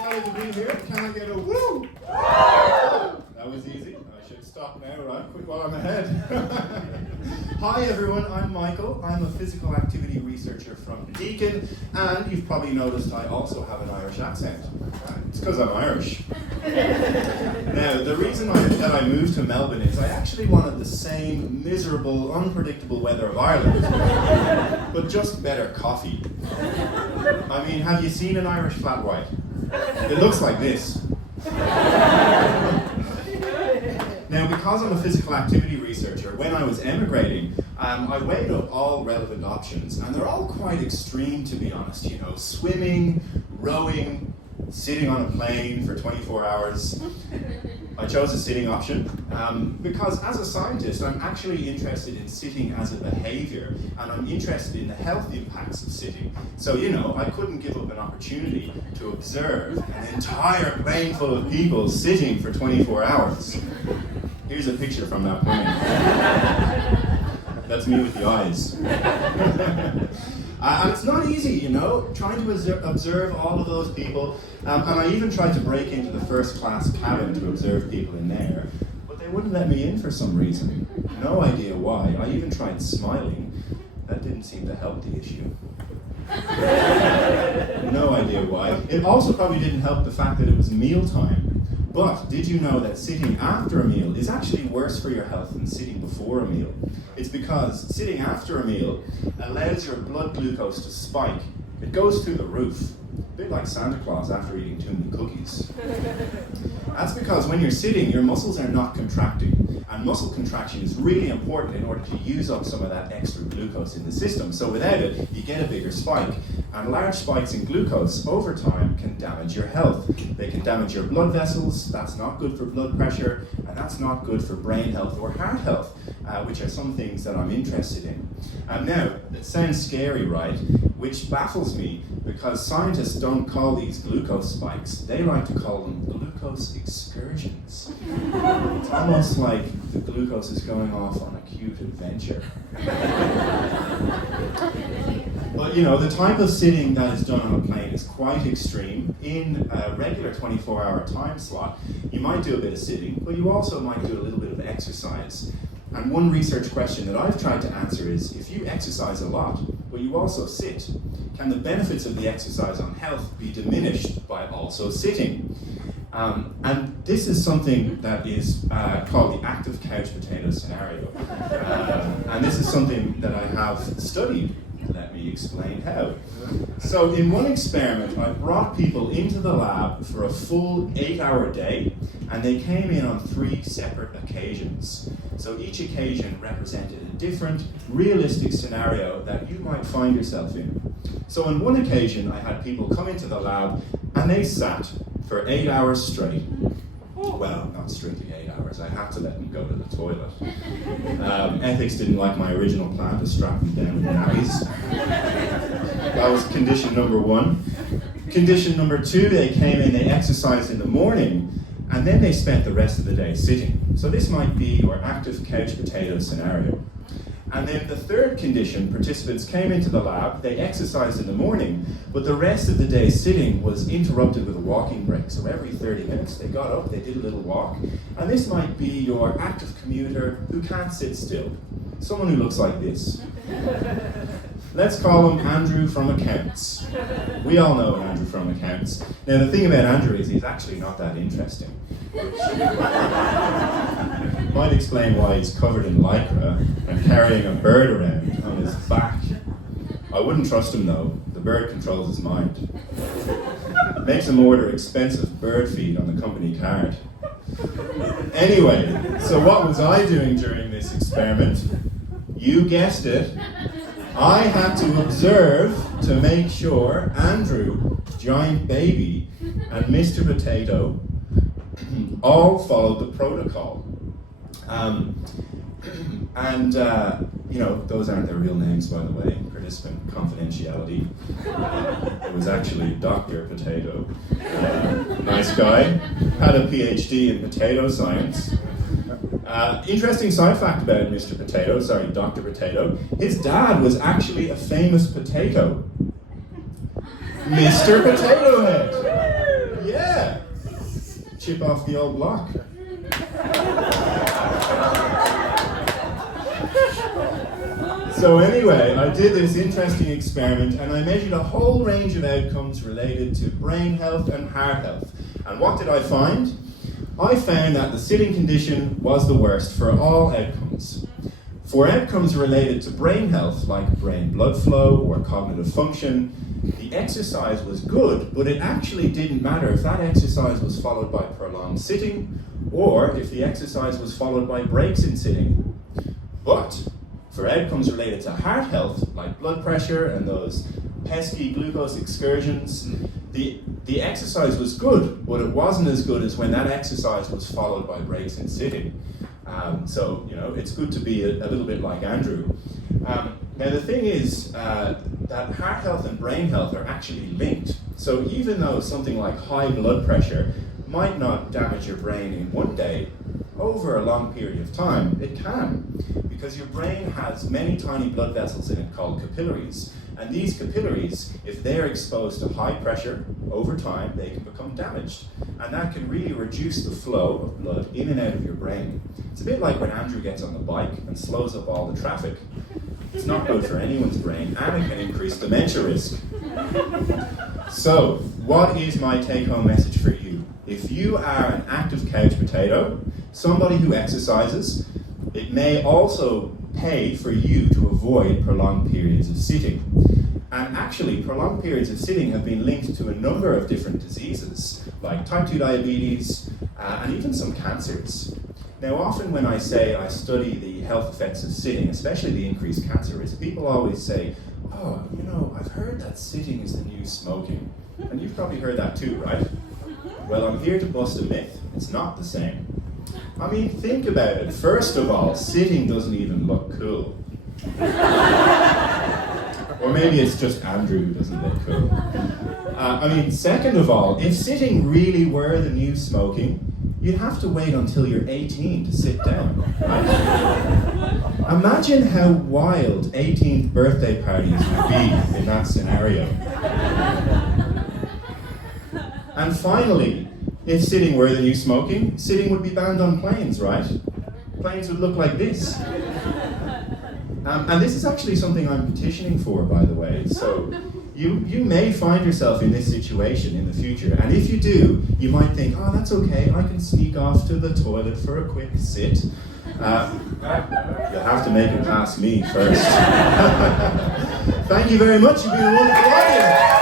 excited to be here. Can I get a woo? That was easy. I should stop now, right? Quick while I'm ahead. Hi everyone, I'm Michael. I'm a physical activity researcher from Deakin, and you've probably noticed I also have an Irish accent. It's because I'm Irish. Now, the reason that I moved to Melbourne is I actually wanted the same miserable, unpredictable weather of Ireland, but just better coffee. I mean, have you seen an Irish flat white? It looks like this. Now, because I'm a physical activity researcher, when I was emigrating, I weighed up all relevant options, and they're all quite extreme, to be honest. You know, swimming, rowing, sitting on a plane for 24 hours. I chose a sitting option because as a scientist, I'm actually interested in sitting as a behavior, and I'm interested in the health impacts of sitting. So, you know, I couldn't give up an opportunity to observe an entire plane full of people sitting for 24 hours. Here's a picture from that plane. That's me with the eyes. And it's not easy, you know, trying to observe all of those people. And I even tried to break into the first class cabin to observe people in there, but they wouldn't let me in for some reason. No idea why. I even tried smiling. That didn't seem to help the issue. No idea why. It also probably didn't help the fact that it was mealtime. But did you know that sitting after a meal is actually worse for your health than sitting before a meal? It's because sitting after a meal allows your blood glucose to spike. It goes through the roof, a bit like Santa Claus after eating too many cookies. That's because when you're sitting, your muscles are not contracting, and muscle contraction is really important in order to use up some of that extra glucose in the system. So without it, you get a bigger spike. And large spikes in glucose over time can damage your health. They can damage your blood vessels. That's not good for blood pressure, and that's not good for brain health or heart health, which are some things that I'm interested in. Now, it sounds scary, right? Which baffles me, because scientists don't call these glucose spikes. They like to call them glucose excursions. It's almost like the glucose is going off on a cute adventure. But you know, the type of sitting that is done on a plane is quite extreme. In a regular 24-hour time slot, you might do a bit of sitting, but you also might do a little bit of exercise. And one research question that I've tried to answer is, if you exercise a lot, but you also sit, can the benefits of the exercise on health be diminished by also sitting? And this is something that is called the active couch potato scenario. And this is something that I have studied. Let me explain how. So in one experiment, I brought people into the lab for a full 8-hour day, and they came in on 3 separate occasions. So each occasion represented a different, realistic scenario that you might find yourself in. So on one occasion, I had people come into the lab, and they sat for 8 hours straight. Well, not strictly 8 hours. I had to let them go to the toilet. Ethics didn't like my original plan to strap them down with nappies. That was condition number 1. Condition number 2, they came in, they exercised in the morning, and then they spent the rest of the day sitting. So this might be your active couch potato scenario. And then the third condition, participants came into the lab, they exercised in the morning, but the rest of the day sitting was interrupted with a walking break. So every 30 minutes they got up, they did a little walk, and this might be your active commuter who can't sit still. Someone who looks like this. Let's call him Andrew from accounts. We all know Andrew from accounts. Now the thing about Andrew is he's actually not that interesting. Might explain why he's covered in lycra and carrying a bird around on his back. I wouldn't trust him though. The bird controls his mind. Makes him order expensive bird feed on the company card. Anyway, so what was I doing during this experiment? You guessed it. I had to observe to make sure Andrew, giant baby, and Mr. Potato all followed the protocol. You know, those aren't their real names, by the way. Participant confidentiality. It was actually Dr. Potato. Nice guy. Had a PhD in potato science. Interesting side fact about Dr. Potato. His dad was actually a famous potato. Mr. Potato Head. chip off the old block. So anyway, I did this interesting experiment and I measured a whole range of outcomes related to brain health and heart health. And what did I find? I found that the sitting condition was the worst for all outcomes. For outcomes related to brain health, like brain blood flow or cognitive function, the exercise was good, but it actually didn't matter if that exercise was followed by prolonged sitting or if the exercise was followed by breaks in sitting. But for outcomes related to heart health, like blood pressure and those pesky glucose excursions, the exercise was good, but it wasn't as good as when that exercise was followed by breaks in sitting. So, it's good to be a little bit like Andrew. Now, the thing is that heart health and brain health are actually linked. So even though something like high blood pressure might not damage your brain in one day, over a long period of time, it can. Because your brain has many tiny blood vessels in it called capillaries. And these capillaries, if they're exposed to high pressure over time, they can become damaged. And that can really reduce the flow of blood in and out of your brain. It's a bit like when Andrew gets on the bike and slows up all the traffic. It's not good for anyone's brain, and it can increase dementia risk. So, what is my take-home message for you? If you are an active couch potato, somebody who exercises, it may also pay for you to avoid prolonged periods of sitting. And actually, prolonged periods of sitting have been linked to a number of different diseases, like type 2 diabetes, and even some cancers. Now, often when I say I study the health effects of sitting, especially the increased cancer risk, people always say, oh, I've heard that sitting is the new smoking. And you've probably heard that too, right? Well, I'm here to bust a myth. It's not the same. I mean, think about it. First of all, sitting doesn't even look cool. Or maybe it's just Andrew who doesn't look cool. Second of all, if sitting really were the new smoking, you'd have to wait until you're 18 to sit down, right? Imagine how wild 18th birthday parties would be in that scenario. And finally, if sitting were the new smoking, sitting would be banned on planes, right? Planes would look like this. And this is actually something I'm petitioning for, by the way. So you may find yourself in this situation in the future. And if you do, you might think, oh, that's okay. I can sneak off to the toilet for a quick sit. You'll have to make it past me first. Thank you very much. You've been a wonderful audience.